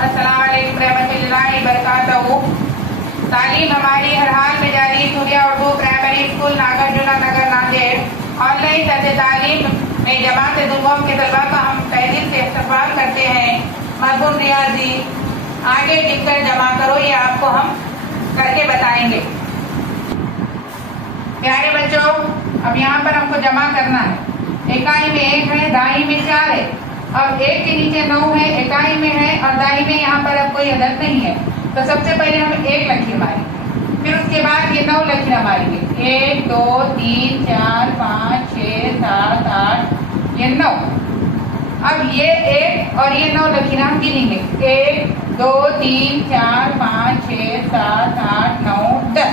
अस्सलाम वालेकुम रहमतुल्लाहि बरकातहू। तालीम हमारी हर हाल में जारी। सूर्या उर्दू प्राइमरी स्कूल नागार्जुना नगर नांदेड़ ऑनलाइन तर्ज तालीम में जमात दुगम के तलबा का हम तहे दिल से इस्तकबाल करते हैं। मरहूम रियाजी आगे लिखकर जमा करो, ये आपको हम करके बताएंगे। प्यारे बच्चों, अब यहाँ पर हमको जमा करना है। इकाई में 1 है, दाई में 4 है। अब 1 के नीचे 9 है, इकाई में है और दाई में यहाँ पर अब कोई अदद नहीं है। तो सबसे पहले हम 1 लकीर मारेंगे, फिर उसके बाद ये 9 लकीर मारेंगे। 1 2 3 4 5 6 7 8 ये 9। अब ये 1 और ये 9 लकीर हम गिनेंगे। 1 2 3 4 5 6 7 8 9 10।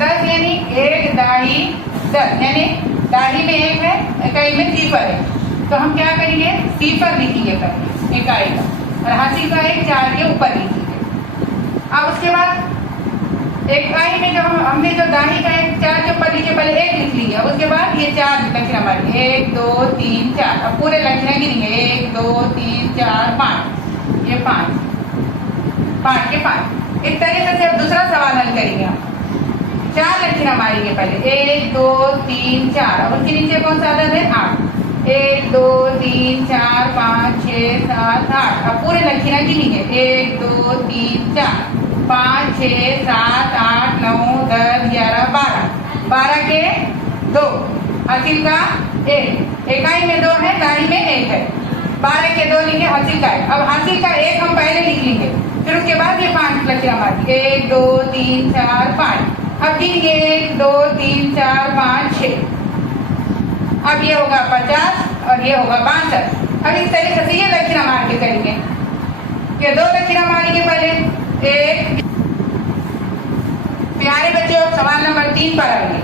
10 यानी 1 दाही 10, यानी दाही में 1 है, इकाई में 0 है। तो हम क्या करेंगे, 0 लिखेंगे पहले इकाई का और हासिल का 1 4 के ऊपर लिखेंगे। अब उसके बाद इकाई में जो हमने जो दाही का 1 4 के ऊपर लिखे, पहले 1 लिख लिया। उसके बाद ये 4 लकीर हमारे 1 2 3 4। अब पूरे लकीर गिनेंगे 1 2 3 4 5, ये 5 5 के 5। इस तरीके से अब दूसरा सवाल हल करेंगे। हम 4 लकीर मारेंगे पहले 1 2 3 4। अब उसके नीचे कौन सा अदद है, 8। 1 2 3 4 5 6 7 8। अब पूरे लकीर गिनेंगे 1 2 3 4 5 6 7 8 9 10 11 12। 12 के 2, हासिल का 1। इकाई में 2 है, दाही में 1 है। 12 के 2 लिखेंगे, हासिल का 1। अब हासिल का 1 हम पहले लिख लेंगे, फिर उसके बाद ये 5 लकीर हमारी 1 2 3 4 5। अब गिनेंगे 1 2 3 4 5 6। अब ये होगा 50 और ये होगा 62। अब इस तरीके से ये लकीर मार के करेंगे। ये 2 लकीर मारेंगे पहले 1। प्यारे बच्चों, सवाल नंबर 3 पर आएंगे।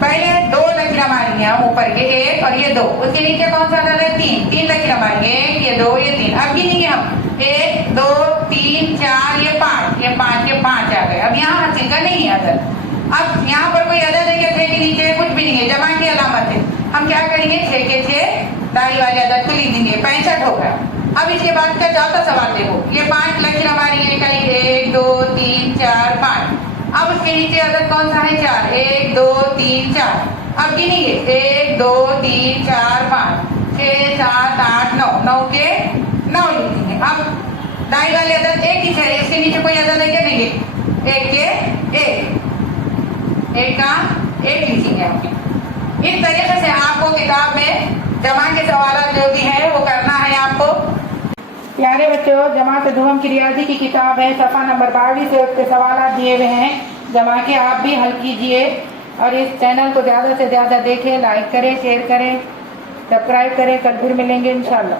पहले 2 लकीर मारेंगे हम ऊपर के, 1 और ये 2। उसके नीचे कौन सा अदद है, 3। 3 लकीर मारेंगे, 1 ये 2 ये 3। अब गिनेंगे हम 1 2 3 4 ये 5, ये 5 के 5 आ गए। अब यहाँ हासिल का नहीं है अदद। अब यहाँ पर कोई अदद है क्या, 6 के नीचे कुछ भी नहीं है, जमा की अलामत है। हम क्या करेंगे, 6 के 6 दाई वाले अदद को लिख देंगे, 65 हो गया। अब इसके बाद का चौथा सवाल देखो, ये 5 लकीर हमारी है, कहीं 1 2 3 4 5। अब उसके नीचे अदद कौन सा है, 4। 1 2 3 4। अब गिनेंगे 1 2 3 4 5 6 7 8 9। 9 के 9 लिख देंगे। अब दाई वाले अदद 1 ही है, इसके नीचे कोई अदद है क्या, नहीं है। 1 के 1 का 1 लिखेंगे हम। इस तरीके से आपको किताब में जमा के सवाल जो भी है वो करना है आपको। प्यारे बच्चों, जमात दुगम की रियाजी की किताब है, सफ़ा नंबर 22 से उसके सवाल दिए हुए हैं। जमा के आप भी हल कीजिए और इस चैनल को ज़्यादा से ज़्यादा देखें, लाइक करें, शेयर करें, सब्सक्राइब करें। कल फिर मिलेंगे इंशाल्लाह।